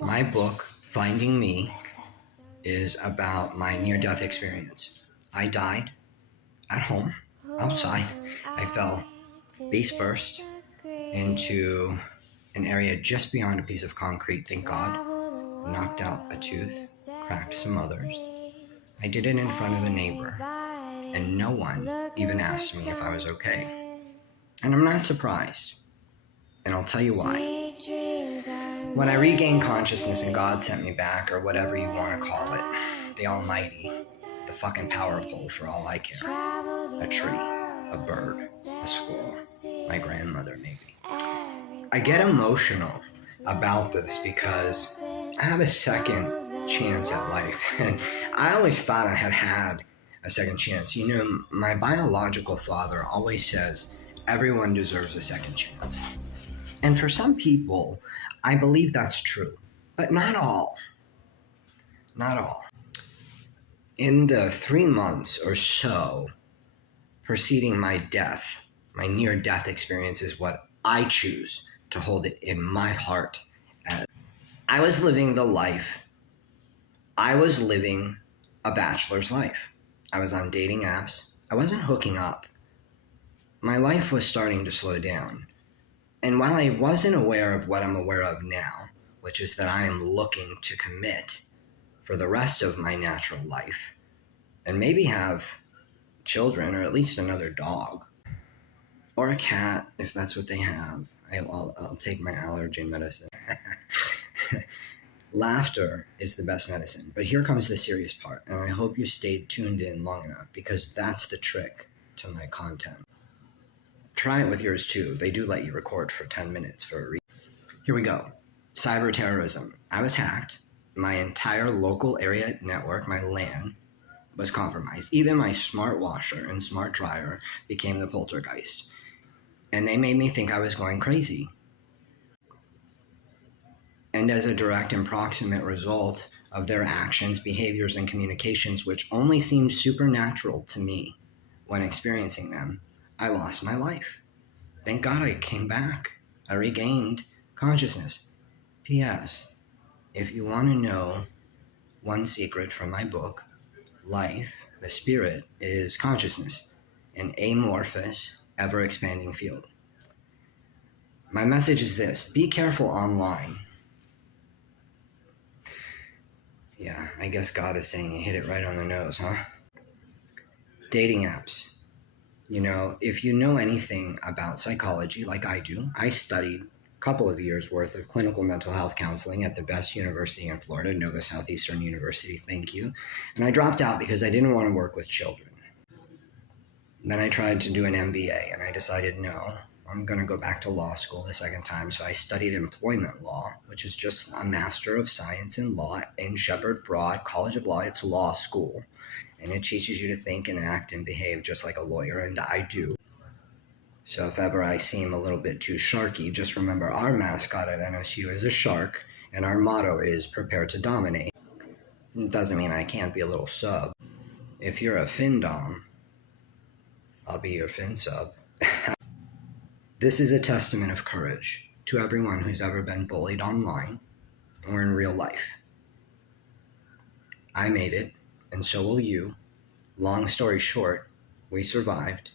My book, Finding Me, is about my near-death experience. I died at home, outside. I fell face first into an area just beyond a piece of concrete. Thank God. Knocked out a tooth, cracked some others. I did it in front of a neighbor, and no one even asked me if I was okay. And I'm not surprised, and I'll tell you why. When I regained consciousness and God sent me back, or whatever you want to call it, the Almighty, the fucking power pole for all I care, a tree, a bird, a squirrel, my grandmother maybe. I get emotional about this because I have a second chance at life, and I always thought I had a second chance. You know, my biological father always says everyone deserves a second chance. And for some people, I believe that's true, but not all. Not all. In the 3 months or so preceding my death, my near-death experience is what I choose to hold it in my heart as. I was living the life. I was living a bachelor's life. I was on dating apps. I wasn't hooking up. My life was starting to slow down. And while I wasn't aware of what I'm aware of now, which is that I am looking to commit for the rest of my natural life and maybe have children or at least another dog or a cat if that's what they have. I'll take my allergy medicine. Laughter is the best medicine. But here comes the serious part, and I hope you stayed tuned in long enough because that's the trick to my content. Try it with yours too. They do let you record for 10 minutes for a reason. Here we go. Cyber terrorism. I was hacked. My entire local area network, my LAN, was compromised. Even my smart washer and smart dryer became the poltergeist. And they made me think I was going crazy. And as a direct and proximate result of their actions, behaviors, and communications, which only seemed supernatural to me when experiencing them, I lost my life. Thank God I came back. I regained consciousness. P.S. If you want to know one secret from my book, life, the spirit, is consciousness, an amorphous, ever-expanding field. My message is this: be careful online. Yeah, I guess God is saying you hit it right on the nose, huh? Dating apps. You know, if you know anything about psychology like I do, I studied a couple of years worth of clinical mental health counseling at the best university in Florida, Nova Southeastern University, thank you. And I dropped out because I didn't want to work with children. Then I tried to do an MBA and I decided, no, I'm going to go back to law school the second time. So I studied employment law, which is just a Master of Science in Law in Shepherd Broad College of Law. It's law school. And it teaches you to think and act and behave just like a lawyer, and I do. So if ever I seem a little bit too sharky, just remember our mascot at NSU is a shark, and our motto is prepare to dominate. It doesn't mean I can't be a little sub. If you're a fin dom, I'll be your fin sub. This is a testament of courage to everyone who's ever been bullied online or in real life. I made it, and so will you. Long story short, we survived.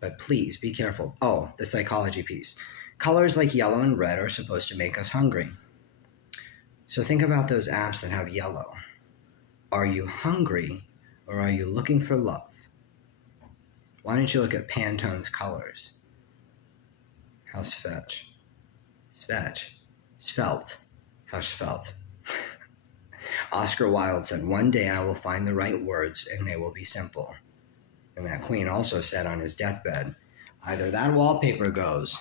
But please be careful. Oh, the psychology piece. Colors like yellow and red are supposed to make us hungry. So think about those apps that have yellow. Are you hungry or are you looking for love? Why don't you look at Pantone's colors? How's fetch? Fetch. Svelte. How's svelte? Oscar Wilde said, "One day I will find the right words and they will be simple." And that queen also said on his deathbed, either that wallpaper goes